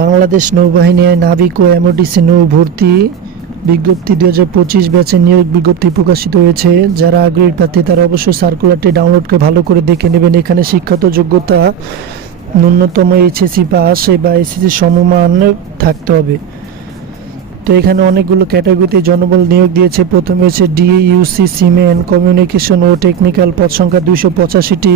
বাংলাদেশ নৌবাহিনী নাবিক ও এমওডিসি নৌ ভর্তি বিজ্ঞপ্তি দুই হাজার পঁচিশ ব্যাচের নিয়োগ বিজ্ঞপ্তি প্রকাশিত হয়েছে। যারা আগ্রহী প্রার্থী, তারা অবশ্যই সার্কুলারটি ডাউনলোডকে ভালো করে দেখে নেবেন। এখানে শিক্ষাত যোগ্যতা, ন্যূনতম এইচএসসি পাস বা এসএসসি সমমান থাকতে হবে। তো এখানে অনেকগুলো ক্যাটাগরিতে জনবল নিয়োগ দিয়েছে। প্রথমে হচ্ছে ডিইউসি সিমেন্ট, কমিউনিকেশন ও টেকনিক্যাল পদ সংখ্যা দুইশো পঁচাশিটি।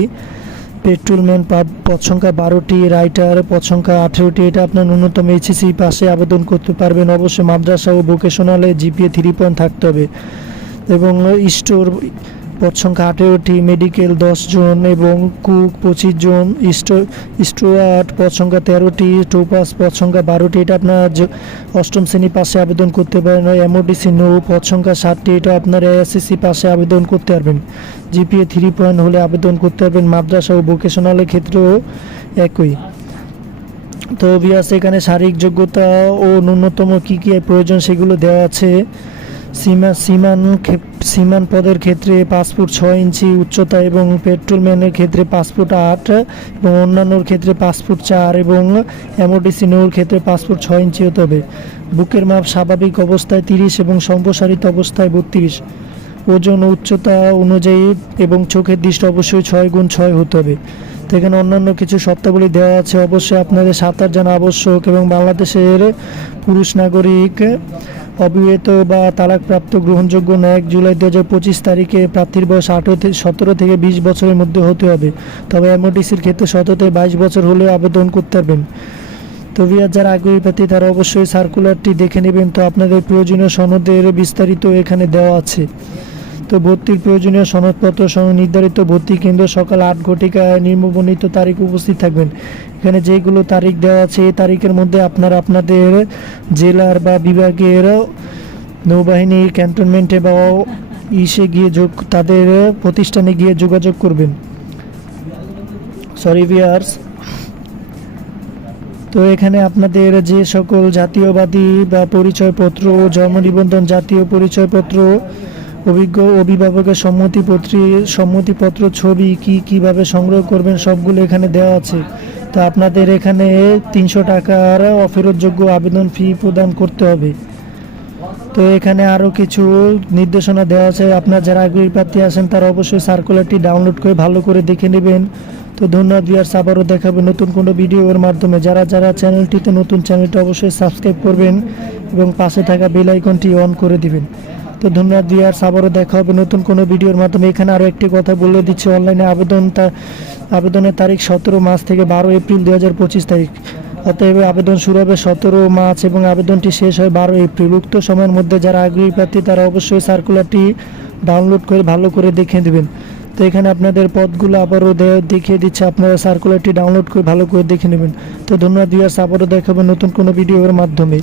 পেট্রোলম্যান পদ সংখ্যা বারোটি, রাইটার পদ সংখ্যা আঠেরোটি, এটা আপনার ন্যূনতম এইচএসি পাশে আবেদন করতে পারবেন অবশ্যই মাদ্রাসা ও ভোকেশনালে জিপিএ থ্রি পয়েন্ট থাকতে হবে। এবং স্টোর পদ সংখ্যা আঠেরোটি মেডিকেল দশ জন এবং কুক পঁচিশ জন। স্টো স্টুয়ার্ট পদ সংখ্যা তেরোটি টোপাস পদ সংখ্যা বারোটি। এটা আপনার অষ্টম শ্রেণি পাশে আবেদন করতে পারেন। এমওডিসি নো পদ সংখ্যা ষাটটি। এটা আপনার এসএসসি পাশে আবেদন করতে পারবেন। জিপিএ থ্রি পয়েন্ট হলে আবেদন করতে পারবেন। মাদ্রাসা ও ভোকেশনালের ক্ষেত্রেও একই। তো বিয়াস এখানে শারীরিক যোগ্যতা ও ন্যূনতম কী কী প্রয়োজন সেগুলো দেওয়া আছে। সীমা সীমান সীমান পদের ক্ষেত্রে পাসপোর্ট ছয় ইঞ্চি উচ্চতা এবং পেট্রোলম্যানের ক্ষেত্রে পাসপোর্ট আট এবং অন্যান্যর ক্ষেত্রে পাসপোর্ট চার এবং এমওডিসি নৌর ক্ষেত্রে পাসপোর্ট ছয় ইঞ্চি হতে হবে। বুকের মাপ স্বাভাবিক অবস্থায় তিরিশ এবং সম্প্রসারিত অবস্থায় বত্রিশ। ওজন উচ্চতা অনুযায়ী এবং চোখের দৃষ্টি অবশ্যই ছয় গুণ ছয় হতে হবে। এখানে অন্যান্য কিছু শর্তাবলী দেওয়া আছে। অবশ্যই আপনাদের সাঁতার জানা আবশ্যক এবং বাংলাদেশের পুরুষ নাগরিক অবিবাহিত বা তালাকপ্রাপ্ত গ্রহণযোগ্য নয় এক জুলাই দু হাজার পঁচিশ তারিখে প্রার্থীর বয়স আঠেরো থেকে সতেরো থেকে বিশ বছরের মধ্যে হতে হবে। তবে এমওটিসির ক্ষেত্রে সতেরো থেকে বাইশ বছর হলেও আবেদন করতে পারবেন। তো আর যারা আগ্রহী প্রার্থী, তারা অবশ্যই সার্কুলারটি দেখে নেবেন। তো আপনাদের প্রয়োজনীয় সনদের বিস্তারিত এখানে দেওয়া আছে। তো ভর্তির প্রয়োজনীয় সনদপত্র সহ নির্ধারিত ভর্তি কেন্দ্র সকাল আট ঘটিকায় নির্মবর্ণিত তারিখ উপস্থিত থাকবেন। এখানে যেগুলো তারিখ দেওয়া আছে, এই তারিখের মধ্যে আপনারা আপনাদের জেলার বা বিভাগের নৌবাহিনী, ক্যান্টনমেন্টে বা ইসে গিয়ে যোগ, তাদের প্রতিষ্ঠানে গিয়ে যোগাযোগ করবেন। সরি বিয়ার্স তো এখানে আপনাদের যে সকল জাতীয়বাদী বা পরিচয়পত্র, জন্ম নিবন্ধন জাতীয় পরিচয়পত্র অভিজ্ঞ অভিভাবকের সম্মতিপত্রী সম্মতিপত্র, ছবি কি কীভাবে সংগ্রহ করবেন সবগুলো এখানে দেওয়া আছে। তো আপনাদের এখানে তিনশো টাকার অফেরতযোগ্য আবেদন ফি প্রদান করতে হবে। তো এখানে আরও কিছু নির্দেশনা দেওয়া আছে। আপনার যারা আগ্রহী প্রার্থী আছেন, তারা অবশ্যই সার্কুলারটি ডাউনলোড করে ভালো করে দেখে নেবেন। তো ধন্যবাদ ভিউয়ার্স আবারও দেখাবে নতুন কোনো ভিডিওর মাধ্যমে। যারা যারা চ্যানেলটিতে নতুন চ্যানেলটি অবশ্যই সাবস্ক্রাইব করবেন এবং পাশে থাকা বেল আইকনটি অন করে দিবেন। তো ধন্যবাদ ভিউয়ার্স আবারও দেখা হবে। নতুন কোনো ভিডিওর মাধ্যমে এখানে আরও একটি কথা বলে দিচ্ছি। অনলাইনে আবেদন আবেদনের তারিখ সতেরো মার্চ থেকে বারো এপ্রিল দু হাজার পঁচিশ তারিখ। অতএব আবেদন শুরু হবে সতেরো মার্চ এবং আবেদনটি শেষ হয় বারো এপ্রিল। উক্ত সময়ের মধ্যে যারা আগ্রহী প্রার্থী, তারা অবশ্যই সার্কুলারটি ডাউনলোড করে ভালো করে দেখে দেবেন তো এখানে আপনাদের পদগুলো আবারও দেখিয়ে দিচ্ছে। আপনারা সার্কুলারটি ডাউনলোড করে ভালো করে দেখে নেবেন। তো ধন্যবাদ ভিউয়ার্স আবারও দেখাবেন নতুন কোনো ভিডিওর মাধ্যমে।